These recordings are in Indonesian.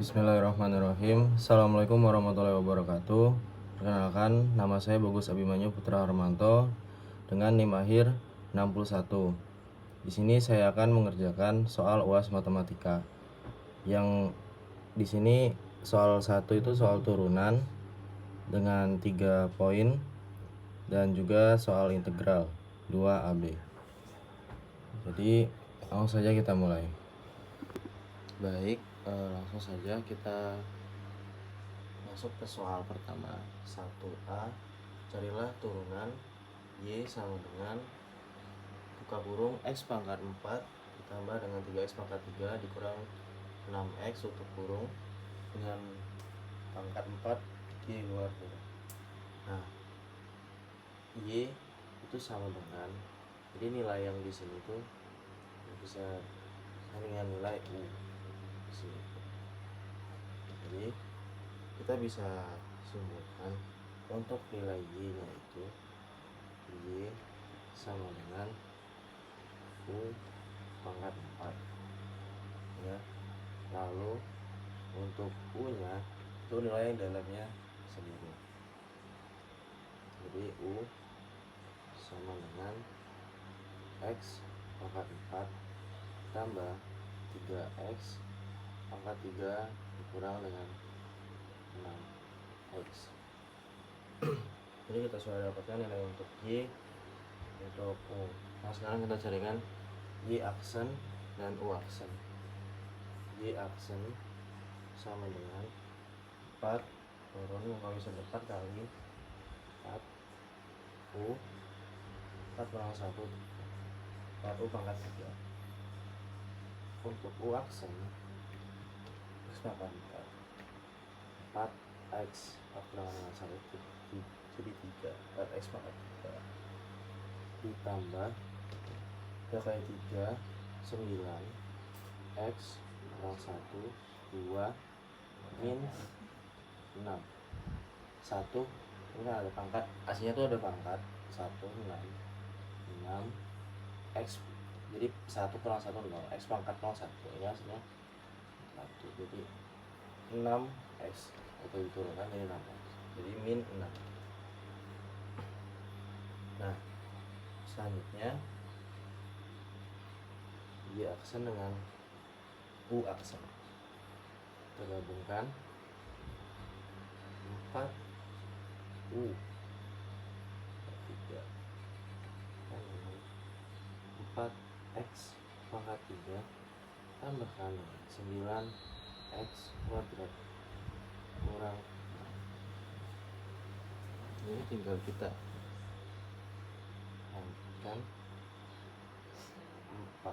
Bismillahirrahmanirrahim. Assalamualaikum warahmatullahi wabarakatuh. Perkenalkan, nama saya Bagus Abimanyu Putra Harmanto dengan NIM akhir 61. Di sini saya akan mengerjakan soal UAS matematika. Yang di sini soal 1 itu soal turunan dengan 3 poin dan juga soal integral 2AB. Jadi, langsung saja kita mulai. Baik, langsung saja kita masuk ke soal pertama. 1A, carilah turunan Y sama dengan buka kurung X pangkat 4 ditambah dengan 3X pangkat 3 dikurang 6X tutup kurung dengan pangkat 4 Y luar kurung. Nah, Y itu sama dengan, jadi nilai yang di sini tuh bisa dengan nilai U di sini. Jadi kita bisa simpulkan untuk nilai Y nya itu Y sama dengan U pangkat 4 ya. Lalu untuk U nya itu nilai dalamnya sendiri. Jadi U sama dengan X pangkat 4 tambah 3X pangkat 3 dikurang dengan 6X. Jadi kita sudah dapatkan nilai untuk Y, untuk U. Nah, sekarang kita carikan Y aksen dan U aksen. Y aksen sama dengan 4 turun, kalau bisa 4 kali 4 U 4 kurang 1 4 U pangkat 3. Untuk U aksen X pangkat 4 4X 4 kurang dengan 1 jadi 3 4X pangkat 3 ditambah 3 kali 3 9 X kurang 1 2 min 6 1 ini kan ada pangkat, aslinya tuh ada pangkat 1 6 X, jadi 1 kurang 1 0, X pangkat 0 1, ini aslinya 1, jadi 6X itu diturunkan jadi 6X, jadi min 6. Nah, selanjutnya Y aksen dengan U aksen kita gabungkan 4 U 3 kan 4X pangkat 3 tambahkan 9X kuadrat kurang 6. Ini tinggal kita lanjutkan 4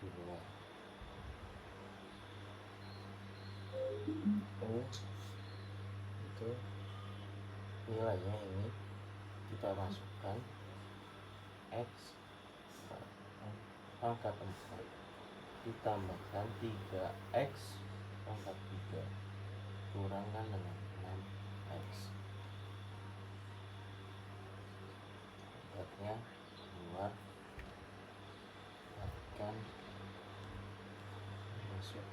di luar. U itu nilainya ini kita masukkan X pangkat 4 ditambahkan 3X pangkat 3 kurangkan dengan 6X, pangkatnya keluar, akan masuk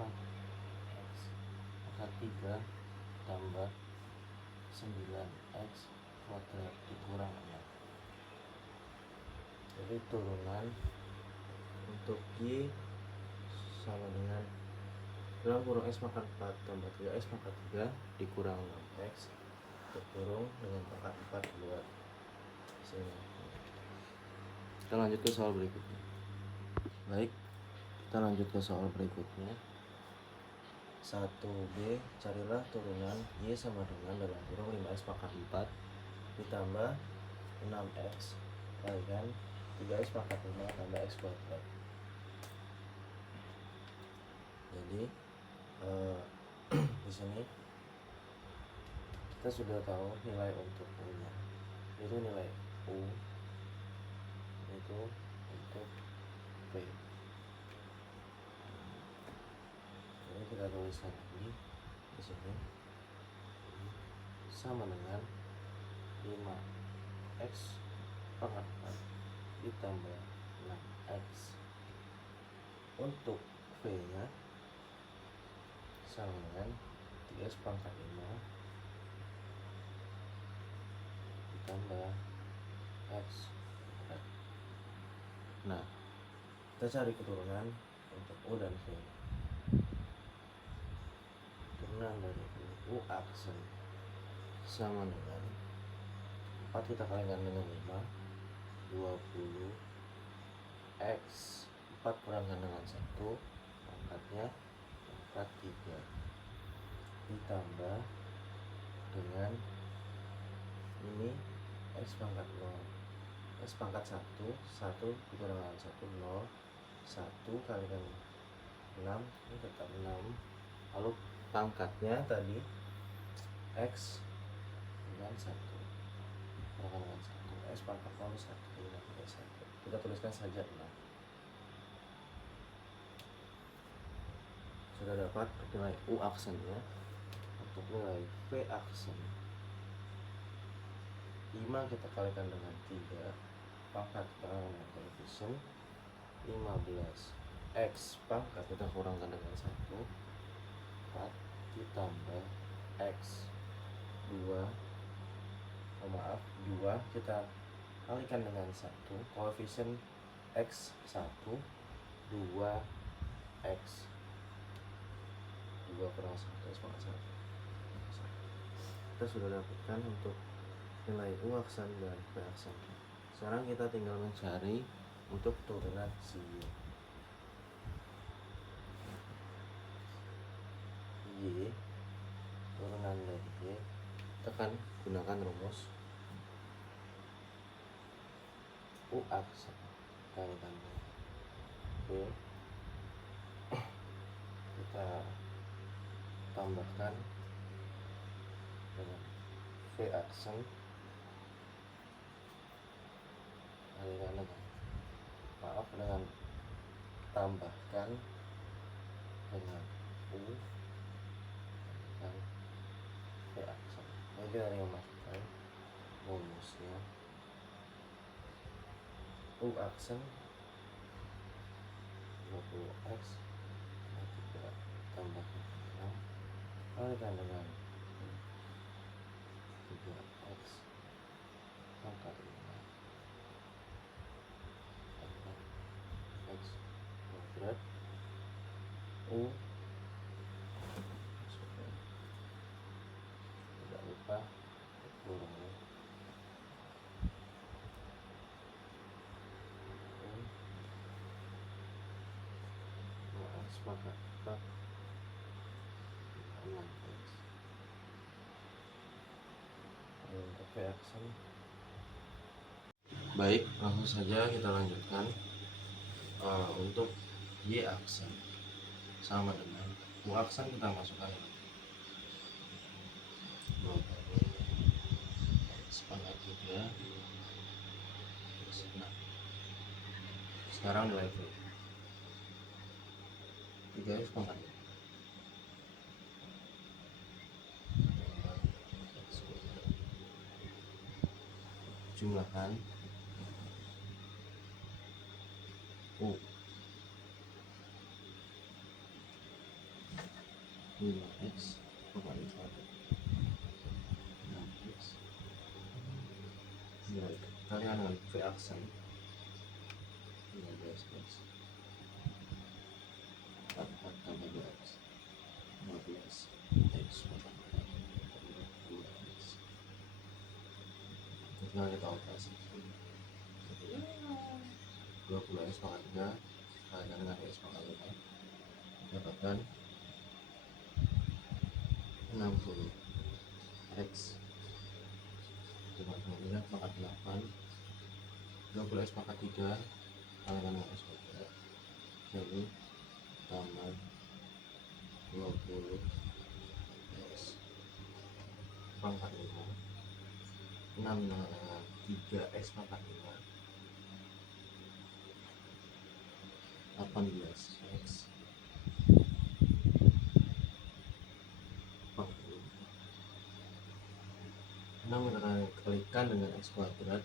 4X pangkat 3 tambah 9X kuadrat dikurang 6. Jadi turunan untuk Y sama dengan dalam kurung X pangkat 4 tambah 3X pangkat 3 dikurang 6X terkurung dengan pangkat 4 keluar sini. Kita lanjut ke soal berikutnya. Baik, kita lanjut ke soal berikutnya. 1B, carilah turunan Y sama dengan dalam kurung 5X pangkat 4 ditambah 6X kalikan 3X pangkat 5 tambah X kuadrat. Jadi di sini kita sudah tahu nilai untuk U nya, itu nilai U itu untuk P. Jadi kita tuliskan lagi di sini sama dengan 5X pangkat 4 ditambah 6X. Untuk V V-nya sama dengan 3x pangkat 5 ditambah x. Nah, kita cari keturunan untuk U dan V. Turunan dari U aksen sama dengan 4 kita kalikan dengan 5, 20 x 4 kurangkan dengan 1, pangkatnya pangkat 3 ditambah dengan ini x pangkat 0, x pangkat 1, 1 dikurangkan 1, 0, 1 kalikan 6, ini tetap 6, lalu pangkatnya tadi x dengan 1 kurangkan dengan 1, x pangkat 0 1, kita tuliskan saja 6. Sudah dapat nilai U aksennya. Untuk nilai V aksen 5 kita kalikan dengan 3, pangkat kita kurangkan dengan koefisien 15, x pangkat kita kurangkan dengan 1, 4 ditambah x 2 kita kalikan dengan 1, koefisien x 1, 2 x 2 kurang 1 x pangkat 1. Kita sudah dapatkan untuk nilai U aksen dan V aksen. Sekarang kita tinggal mencari untuk turunan si Y. Turunan dari Y, tekan gunakan rumus U aksen kalikan V, kita tambahkan dengan V aksen kalikan dengan tambahkan dengan U dan V aksen. Ini kita tinggal masukkan rumusnya. U aksen 20x 3 tambah 6 kalikan dengan 3x pangkat 5 tambah x kuadrat. U masukkan, tidak lupa kurangnya x pangkat 4 6x. Untuk V aksen, baik, langsung saja kita lanjutkan. Untuk Y aksen sama dengan U aksen, kita masukkan 20 x pangkat 3 plus 6. Sekarang nilai V 3x pangkat 5 jumlahkan U 5x pangkat 4 6x kalikan dengan V aksen 15x 4 tambah 2x 15x pangkat 4 2x. Tinggal kita operasi 20x pangkat 3 kalikan dengan x pangkat 5 dapatkan 60x pangkat 8 20x pangkat 3 kalikan dengan x pangkat 3 jadi tambah 20x pangkat 5 6 dengan 3x pangkat 5 18x pangkat 5 6 kita kalikan dengan x kuadrat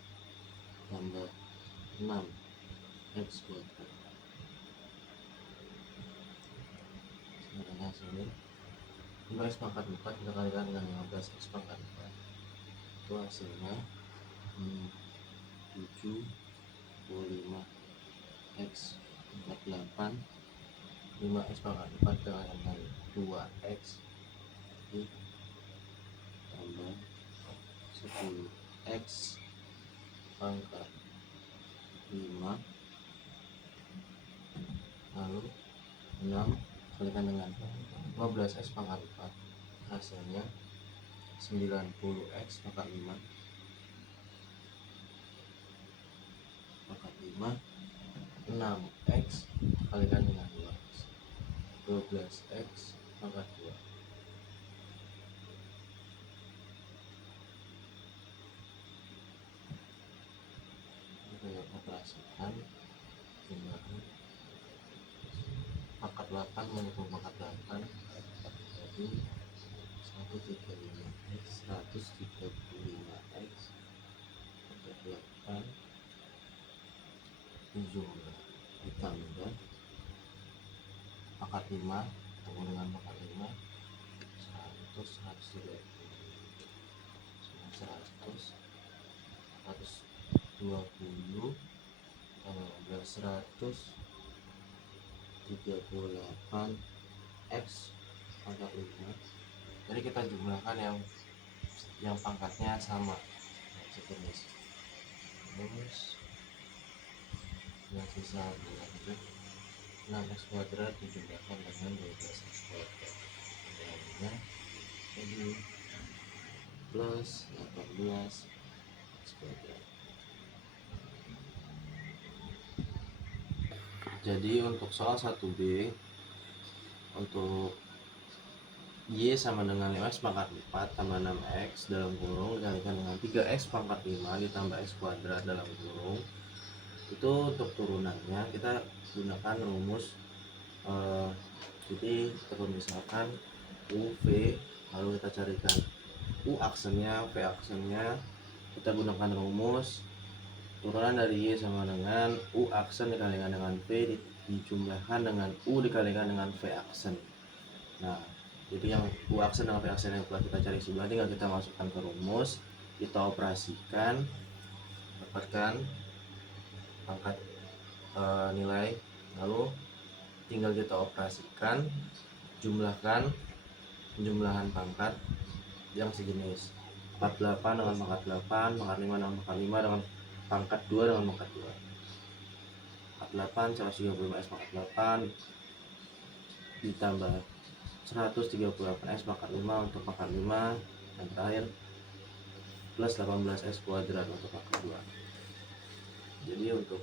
tambah 6x kuadrat sini 5x pangkat 4 kita kalikan dengan 15x pangkat 4, itu hasilnya 75x pangkat 8. 5x pangkat 4 kita kalikan dengan 2x ditambah 10x pangkat 5, lalu 6 kalikan dengan 15x pangkat 4, hasilnya 90x pangkat 5 pangkat 5, 6x kalikan dengan 2x, 12x pangkat 2. Kita operasikan jumlahan pangkat 8 menyebut pangkat 8, jadi 135x 135x pangkat 8 dijumlah ditambah pangkat 5 ketemu dengan pangkat 5 100 120 138x pangkat 5. Jadi kita jumlahkan yang pangkatnya sama sejenis, terus yang sisa adalah 6x kuadrat dijumlahkan dengan 12x kuadrat, jadinya jadi plus 18x kuadrat. Jadi untuk soal 1B, untuk Y sama dengan 5x pangkat 4 tambah 6x dalam kurung dikalikan dengan 3x pangkat 5 ditambah x kuadrat dalam kurung. Itu untuk turunannya kita gunakan rumus, jadi kalau misalkan UV, lalu kita carikan U aksennya, V aksennya, kita gunakan rumus turunan dari Y sama dengan U aksen dikalikan dengan V dijumlahkan dengan U dikalikan dengan V aksen. Nah, jadi yang U aksen dengan V aksen yang telah kita cari sebelah tinggal kita masukkan ke rumus, kita operasikan, dapatkan pangkat nilai, lalu tinggal kita operasikan, jumlahkan penjumlahan pangkat yang sejenis 48 dengan pangkat 8, pangkat 5 dengan pangkat 5 dengan pangkat 2 dengan pangkat 2. 48 135x pangkat 8 ditambah 138x pangkat 5 untuk pangkat 5, dan terakhir plus 18x kuadrat untuk pangkat 2. Jadi untuk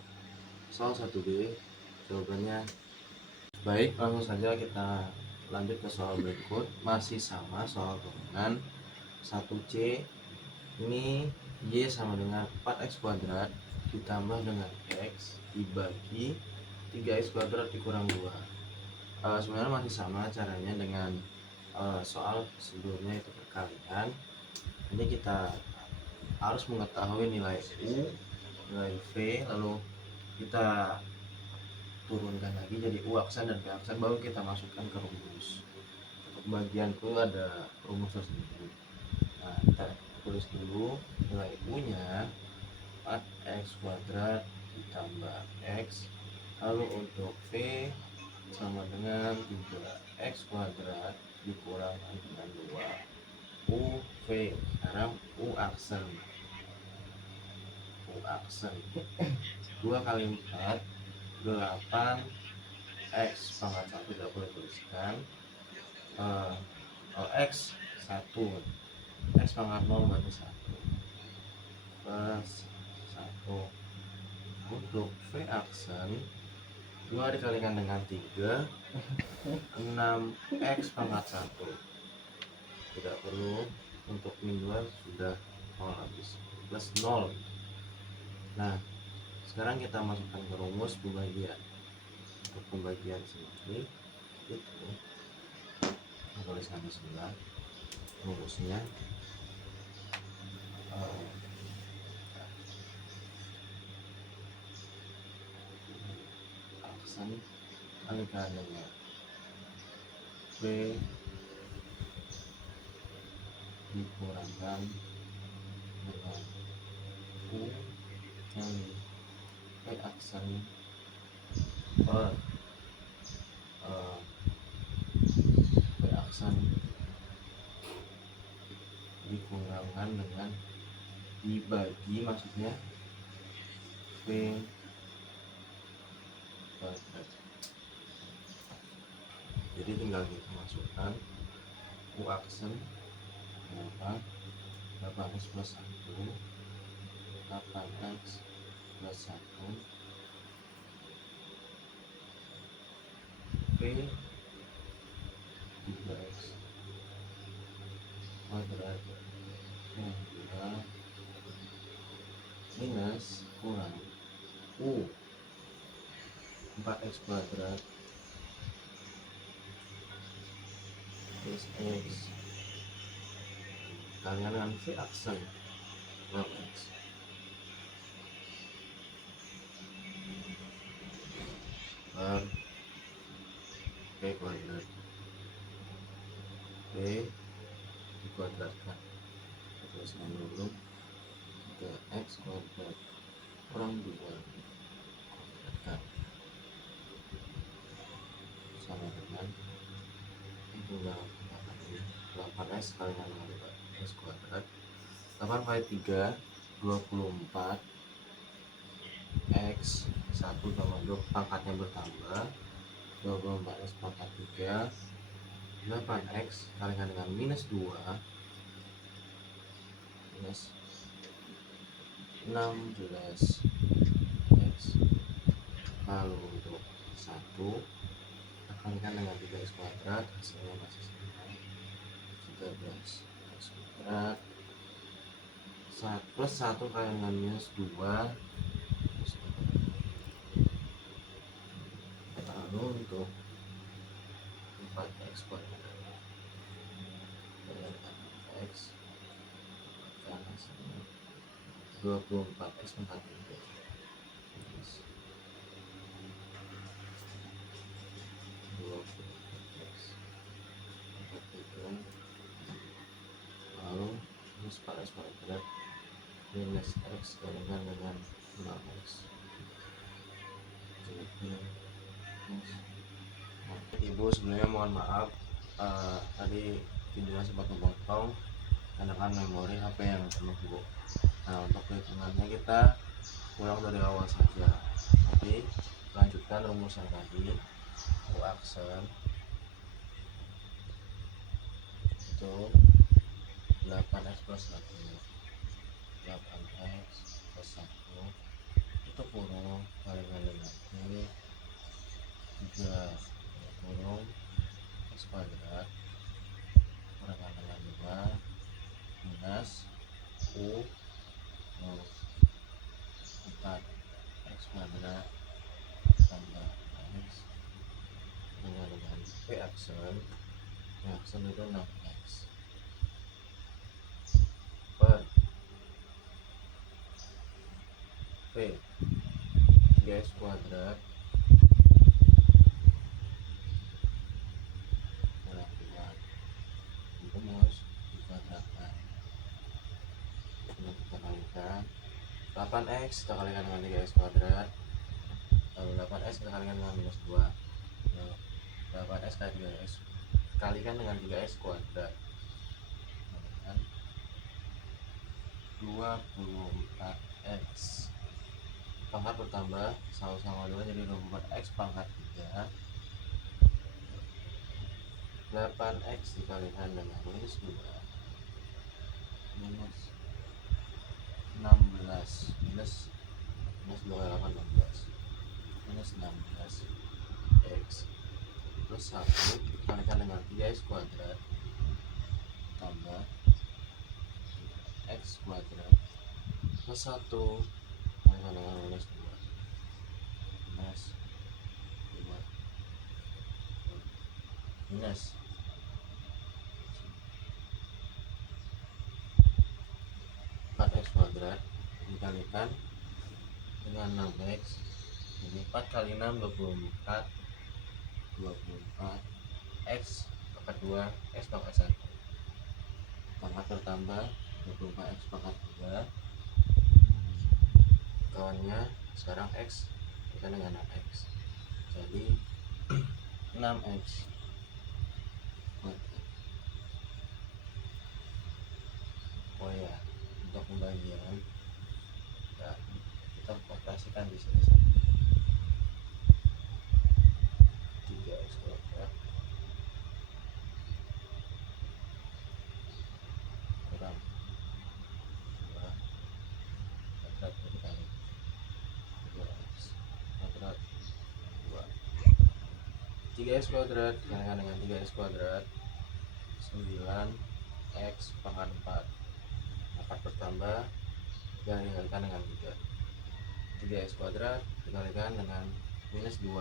soal 1B jawabannya. Baik, langsung saja kita lanjut ke soal berikut. Masih sama soal turunan. 1C ini Y sama dengan 4x kuadrat ditambah dengan X dibagi 3x kuadrat dikurang 2. Sebenarnya masih sama caranya dengan soal sebelumnya, itu perkalian. Ini kita harus mengetahui nilai U, nilai V, lalu kita turunkan lagi jadi U aksen dan V aksen, baru kita masukkan ke rumus. Untuk bagian itu ada rumus tersendiri. Nah, kita tulis dulu nilai U nya 4x kuadrat ditambah X, lalu untuk V sama dengan 3x kuadrat dikurangkan dengan 2 U V. Sekarang U aksen 2 kali 4 8 x pangkat 1 tidak boleh tuliskan, x 1 x pangkat 0 berarti 1 plus 1. Untuk V aksen 2 dikalikan dengan 3 6x pangkat 1, tidak perlu, untuk min 2 sudah habis, plus 0. Nah, sekarang kita masukkan ke rumus pembagian. Untuk pembagian sendiri itu tuliskan di sebelah rumusnya, aksen kalikan dengan V dikurangkan dengan U yang V aksen per V aksen dikurangkan dengan dibagi, maksudnya V kuadrat. Jadi tinggal kita masukkan U aksen berapa, 8x plus 1, 8x plus 1, V 3x kuadrat yang 2 minus kurang U 4x kuadrat plus x kalian dengan V aksen 6x per V kuadrat. V dikuadratkan teruskan dulu, 3x kuadrat kurang 2 kuadratkan sama dengan tinggal 8x kali dengan 2x kuadrat. 8 kali 3 24 x 1 tambah 2 pangkatnya bertambah 24x pangkat 3, 8x kalikan dengan minus 2 minus 16x, lalu untuk 1 kalikan dengan 3x kuadrat, hasilnya masih sama 13x kuadrat plus 1 kali dengan minus 2, lalu untuk 4x kuadrat dengan x kan hasilnya 24x pangkat 3 plus 24x pangkat 3, lalu minus 4x kuadrat minus x kalikan dengan 6x. Ibu sebenarnya mohon maaf, tadi videonya sempat memotong karena kan memori HP yang penuh Bu. Nah untuk perhitungannya kita ulang dari awal saja, tapi lanjutkan rumusan tadi. U aksen itu 8x plus 1, 8x plus 1 itu kurung kalikan dengan U 3 kurung x kuadrat kurangkan dengan 2 minus U 4x kuadrat tambah x dengan V aksen itu 6x per V 3x kuadrat kurang 2 rumus dikuadratkan, kita kalikan 8x kita kalikan dengan 3x kuadrat, lalu 8x kita kalikan dengan minus 2, lalu 8x kali 3x kalikan dengan 3x kuadrat dengan 24x pangkat bertambah sama-sama 2 jadi 24x pangkat 3, 8x dikalikan dengan minus 2 minus 16 minus 2 kali 8 16 minus 16x plus 1 dikalikan dengan 3x kuadrat tambah x kuadrat plus 1 kalikan dengan minus 2 minus 2 minus 4x kuadrat dikalikan dengan 6x jadi 4 kali 6 24 x 2 X pangkat 1. Pangkat bertambah 24X pangkat 3. Kawannya sekarang X kita dengan 6X, jadi 6X. Oh ya, untuk pembagian ya, kita operasikan di sini 3X kuadrat kurang 2 kuadrat dikali 2X kuadrat 2. 3X kuadrat dikalikan dengan 3X kuadrat 9X pangkat 4. Pangkat bertambah dikalikan dengan 3. 3X kuadrat dikalikan dengan minus 2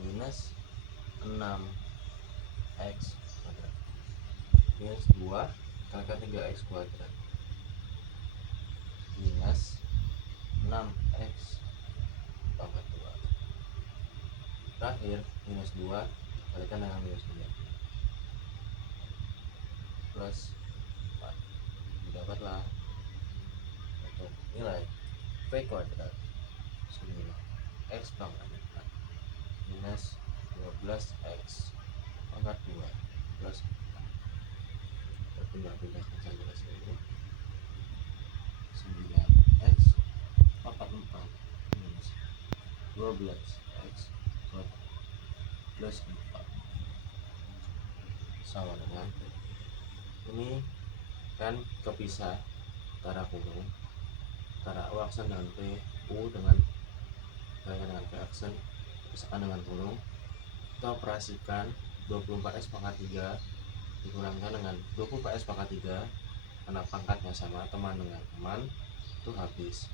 minus 6X kuadrat minus 2 dikalikan 3X kuadrat minus 6X pangkat 2. Terakhir minus 2 dikalikan dengan minus 2 plus 4. Didapatlah untuk nilai V kuadrat 9X pangkat 4 minus 12X pangkat 2 plus 4. Kita pindah-pindah ke jelas ini 9X pangkat 4 minus 12X plus 4 sama dengan ini kan kepisah antara kurung antara U aksen dengan P, U dengan P aksen pisahkan dengan kurung. Kita operasikan 24X pangkat 3 dikurangkan dengan 24X pangkat 3 karena pangkatnya sama, teman dengan teman itu habis.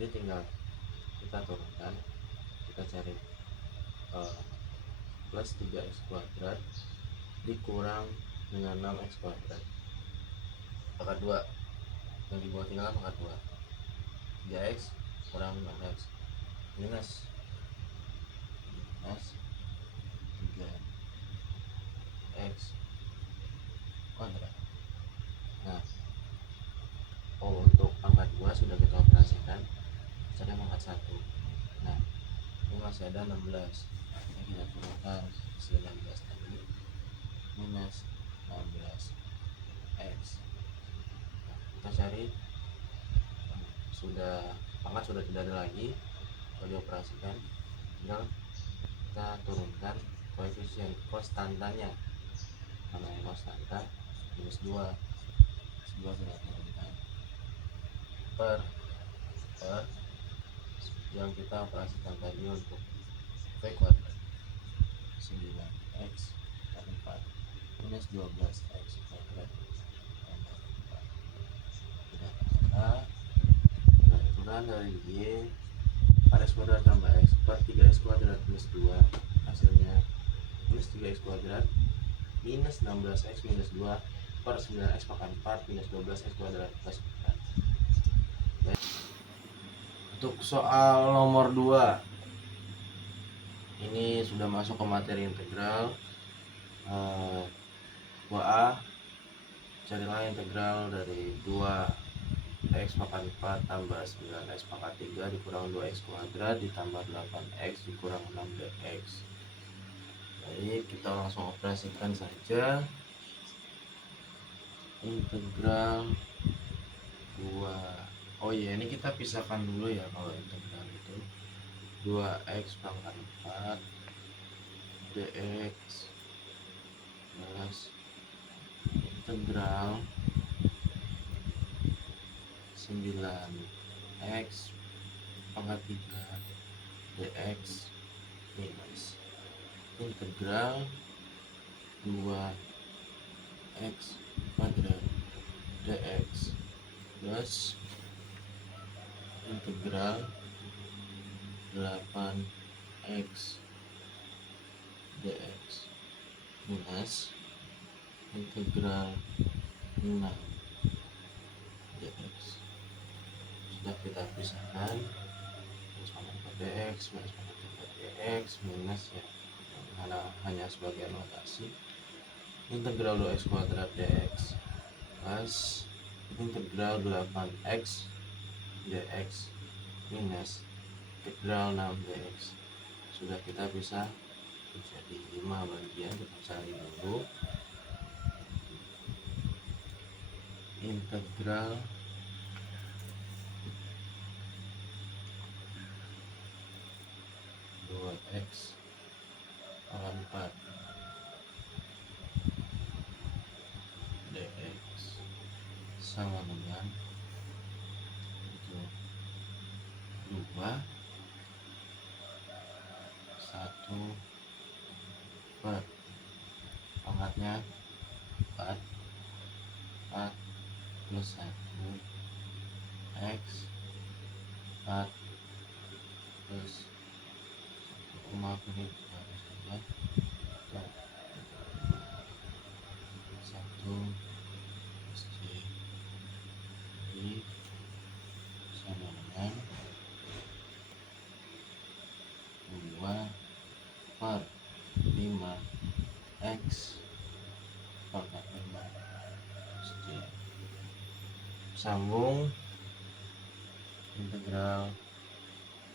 Jadi tinggal kita turunkan, kita cari plus 3X kuadrat dikurang dengan 6X kuadrat pangkat 2, yang di bawah tinggal pangkat 2. 3X kurang 6X minus 3X kuadrat. Nah, untuk pangkat 2 sudah kita operasikan, cari pangkat 1. Nah, ini masih ada 16, ini kita turunkan 16 tadi minus 16X. Nah, kita cari sudah pangkat sudah tidak ada lagi, kalau dioperasikan tinggal kita turunkan koefisien konstantanya, namanya konstanta minus 2 sudah turunkan per yang kita operasikan tadi untuk V kuadrat 9X kali 4 minus 12X kuadrat tambah 4. Kita turunkan dari Y 4X kuadrat tambah X per 3X kuadrat plus 2, hasilnya minus 3X kuadrat minus 16X minus 2 per 9X pangkat 4 minus 12X kuadrat plus 4. Untuk soal nomor 2 ini sudah masuk ke materi integral. 2A, carilah integral dari 2X pangkat 4 tambah 9X pangkat 3 dikurang 2X kuadrat ditambah 8X dikurang 6DX. Jadi kita langsung operasikan saja. Integral 2, oh iya, ini kita pisahkan dulu ya. Kalau integral itu 2X pangkat 4 DX plus integral 9X pangkat 3 DX minus integral 2X kuadrat DX plus integral 8X DX minus integral 6 DX. Sudah kita pisahkan, minus pangkat DX minus pangkat DX minus ya hanya sebagai notasi integral 2x kuadrat dx plus integral 8x dx minus integral 6 dx. Sudah kita bisa jadi 5 bagian. Kita cari dulu integral 2x pangkat 4 dx sama dengan itu 2 1 per pangkatnya 4 plus 1 x 4 plus 1 ini harus ya 1 plus c sama dengan 2 per 5 x pangkat 5 plus c sambung integral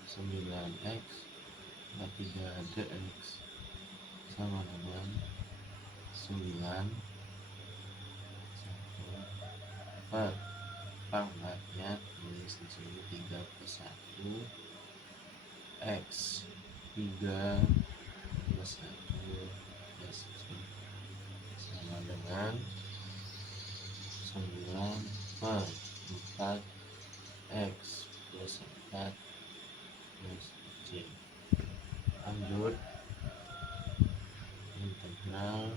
9x 3 dx sama dengan 9 1 per pangkatnya tulis di sini 3 plus 1 x 3 plus 1 plus c sama dengan 9 per 4 x plus 4 plus c. Lanjut integral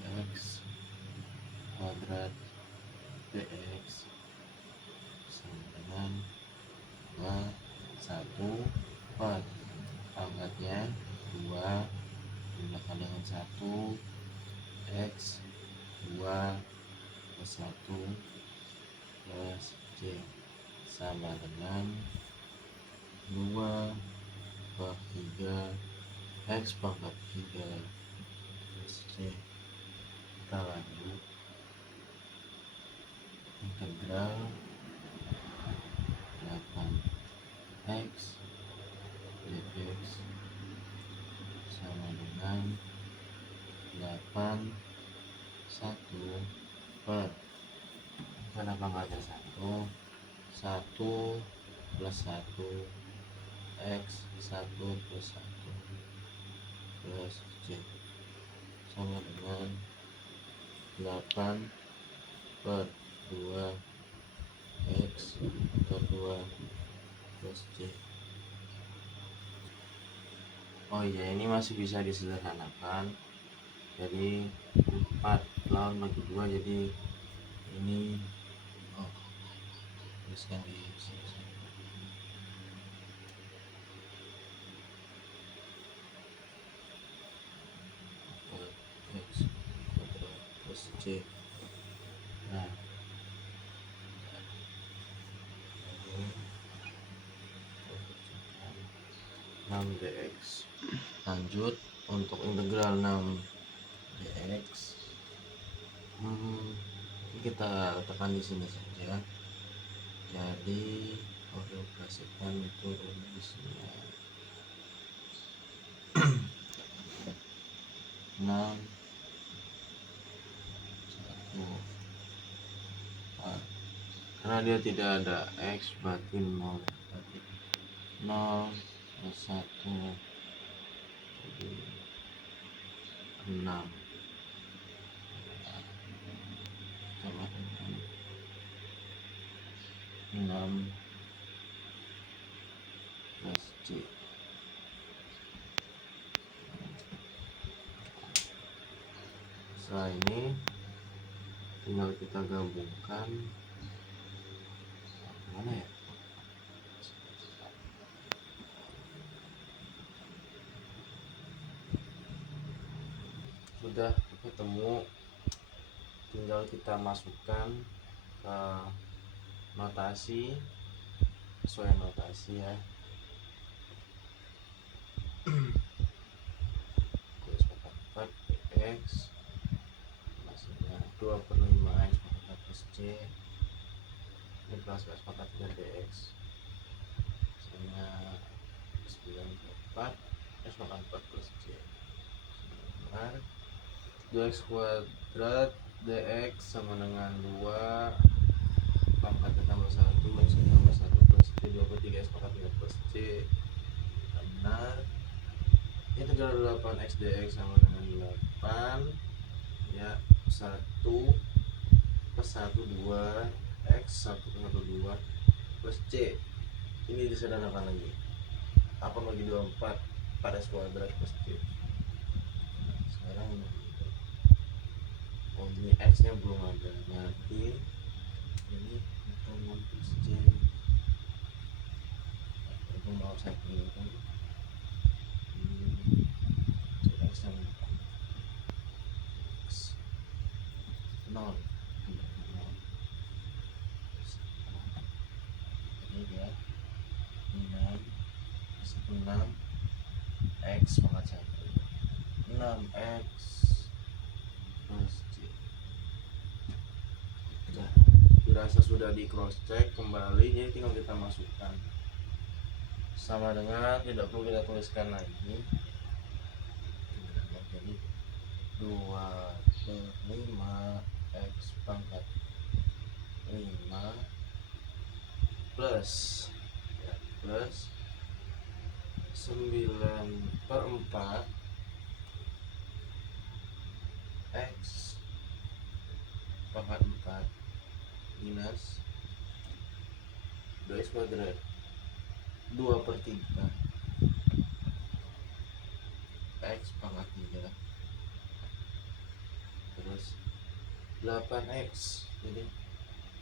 2x kuadrat dx sama dengan 1 per pangkatnya 2 digunakan dengan 1 x 2 plus 1 plus c sama dengan 2 per 3 x pangkat 3 plus c. Kita lanjut integral 8x dx sama dengan 8 1 per karena pangkatnya 1 plus 1 x 1 plus 1 plus c sama dengan 8 per 2 x per 2 plus c. Oh iya, ini masih bisa disederhanakan. Jadi 4 lawan bagi 2, jadi ini tuliskan di sini. X kuadrat plus c. Nah, 6 dx. Lanjut untuk integral 6 dx. Kita letakkan di sini saja. Jadi operasikan itu rumusnya 6 1 4. Karena dia tidak ada x berarti 0 plus 1 jadi 6 sama dengan 6 plus c. Setelah ini tinggal kita gabungkan mana ya, sudah ketemu, tinggal kita masukkan ke notasi sesuai notasi ya. X hasilnya 2/5 X pangkat plus C ini plus X pangkat 3 dx hasilnya 94 X pangkat 4 plus C benar. 2x kuadrat dx sama dengan 2 pangkat tambah 1 X tambah 1 plus C 2/3 X pangkat 3 plus C benar. Integral 8x dx sama dengan 8 ya 1 plus 1 2 X 1 plus 1 2 plus C ini disederhanakan lagi apa bagi 24 pada kuadrat plus C. Nah, sekarang ini X nya belum ada nanti ini kita plus C itu mau saya pilihkan X sama X 0 ini dia 6 X pangkat 1 6X plus C. Nah, dirasa sudah di cross check kembali jadi tinggal kita masukkan sama dengan tidak perlu kita tuliskan lagi jadi 2/5 X pangkat 5 plus ya, plus 9/4 X pangkat 4 minus 2x kuadrat 2/3 X pangkat 3 terus 8x jadi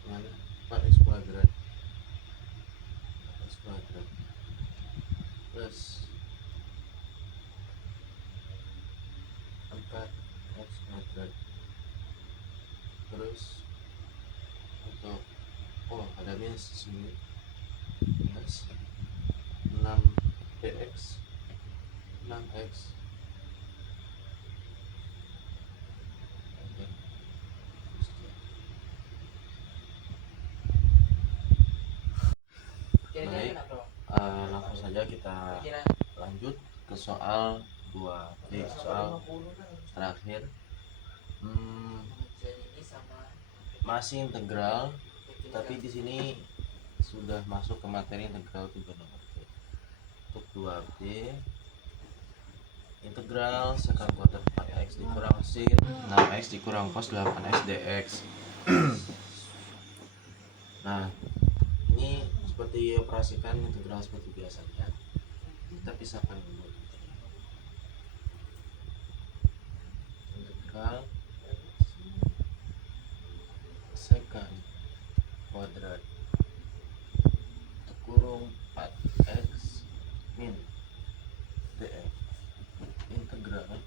mana 4x kuadrat plus 4x kuadrat terus atau ada minus di sini minus 6dx 6x baik. Langsung saja kita lanjut ke soal 2 soal terakhir masih integral tapi di sini sudah masuk ke materi integral trigonometri. Untuk 2b integral sekant kuadrat 4x dikurang sin 6x dikurang cos 8x dx. Nah, ini seperti operasikan integral seperti biasanya. Kita pisahkan dulu. Integral sekant kuadrat kurung 4x min dx integral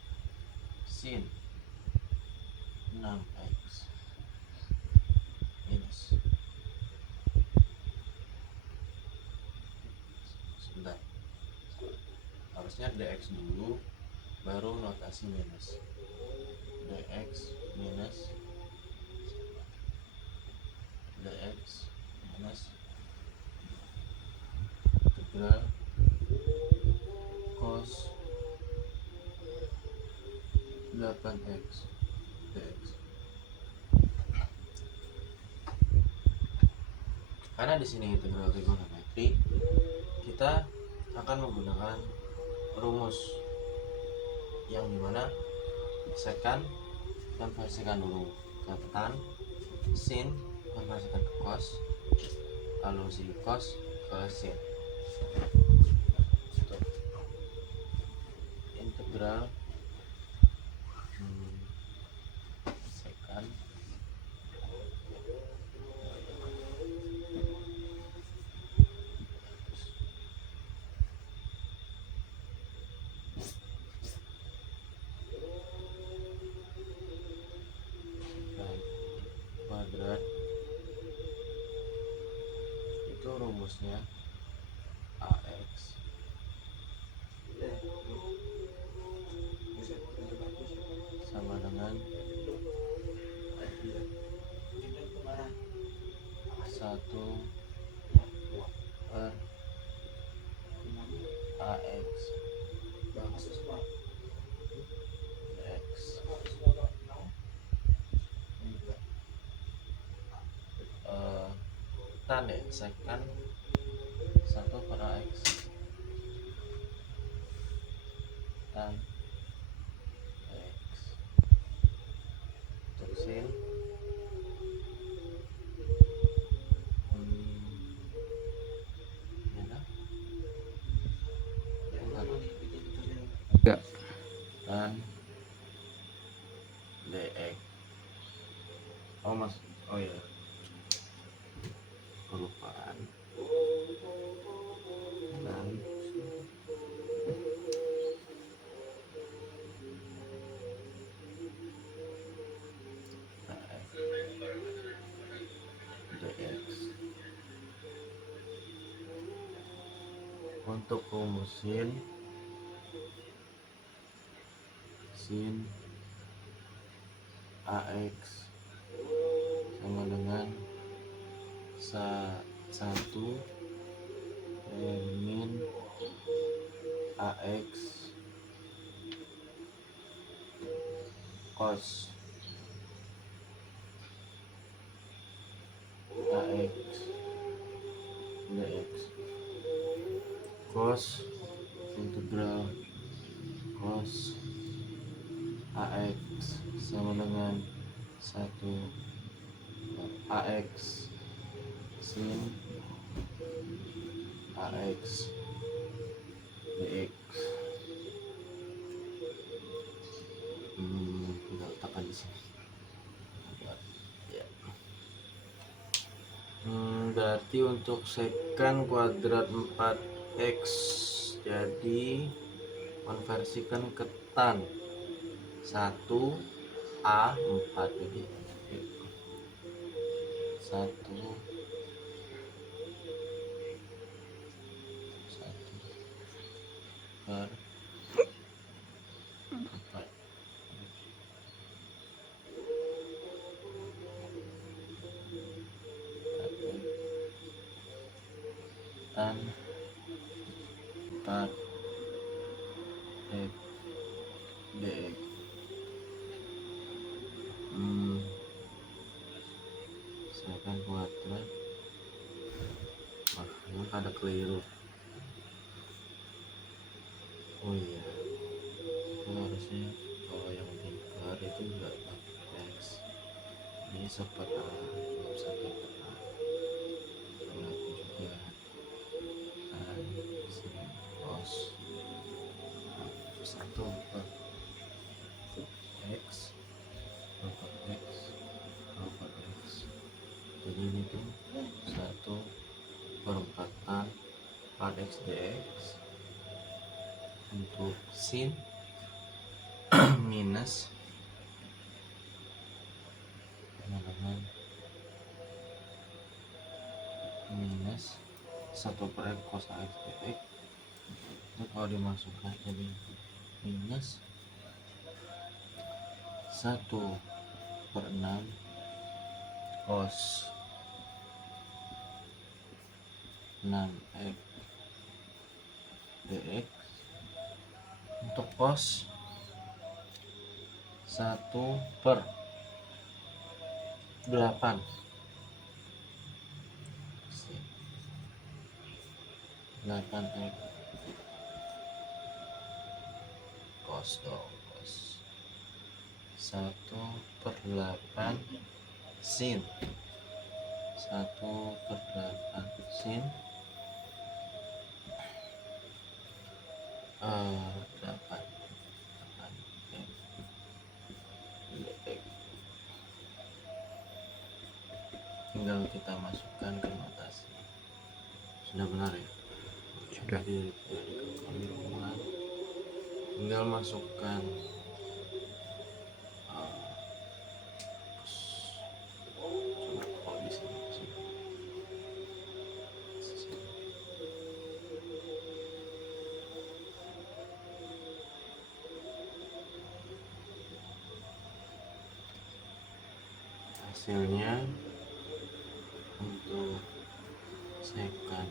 sin 6x minus sebentar harusnya dx dulu baru notasi minus dx minus integral cos 8x dx. Karena di sini integral trigonometri, kita akan menggunakan rumus yang dimana sekant konversikan dulu ke tan, sin konversikan ke cos, lalu si cos ke sin. Untuk integral sekant kuadrat itu rumusnya ax sama tan ya, sekan 1 per AX tan AX untuk sin Enggak. tan DX. Oh ya, kelupaan. Dan DX. Untuk rumusin sin AX sama dengan 1 min AX cos AX dx. Cos integral cos AX sama dengan 1 AX sin AX dx. Kita letakkan di sini ya. Berarti untuk sekan kuadrat 4x, jadi konversikan ke tan 1A4, jadi 1 per 4 tan 4 x dx. Sekan kuadrat, ini ada keliru. Oh iya, itu harusnya kalau yang tingkat itu enggak pakai x, ini seper A, belum sampai per A. Berlaku juga tan sin cos 1 per x per x per x, jadi ini tuh 1 per 4 tan 4x dx. Untuk sin minus minus 1 per x cos AX dx, itu kalau dimasukkan jadi minus 1 per 6 cos 6x dx. Untuk cos 1 per 8 8x cos dong, cos 1 per 8 sin 1 per 8 sin 8 tinggal kita masukkan ke notasi. Sudah benar ya? Sudah. Jadi dari kalkulator tinggal masukkan coba di sini. Hasilnya untuk sekan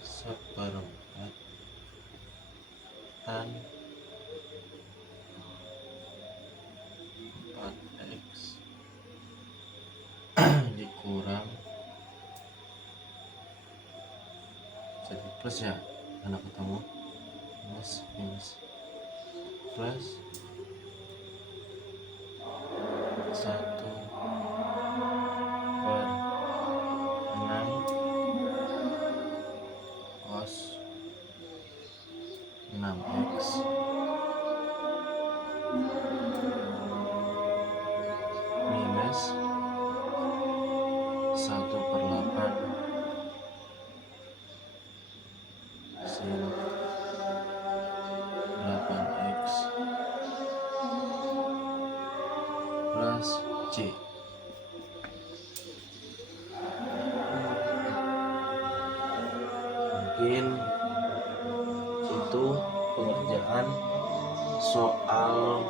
1/4 tan 4x dikurangi plus ya, tanda ketemu plus minus plus 1/6 cos 6x minus 1/8 sin 8x plus C. Mungkin itu pengerjaan soal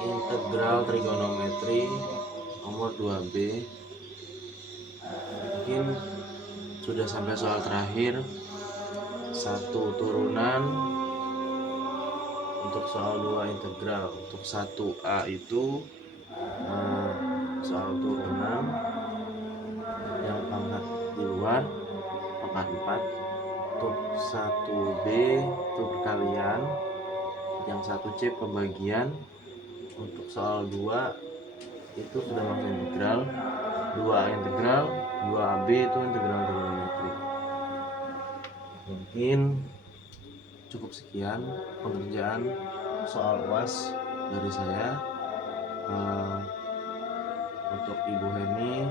integral trigonometri nomor 2B. Mungkin sudah sampai soal terakhir, 1 turunan untuk soal 2 integral. Untuk 1A itu soal turunan yang pangkat di luar pangkat 4. Untuk 1B itu perkalian, yang 1C pembagian. Untuk soal 2 itu sudah masuk integral, 2A integral, 2AB itu integral trigonometri. Mungkin cukup sekian pengerjaan soal UAS dari saya. Untuk Ibu Heni,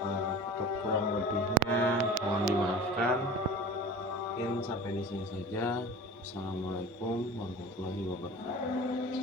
untuk kurang lebihnya mohon dimaafkan. Mungkin sampai di sini saja. Assalamualaikum warahmatullahi wabarakatuh.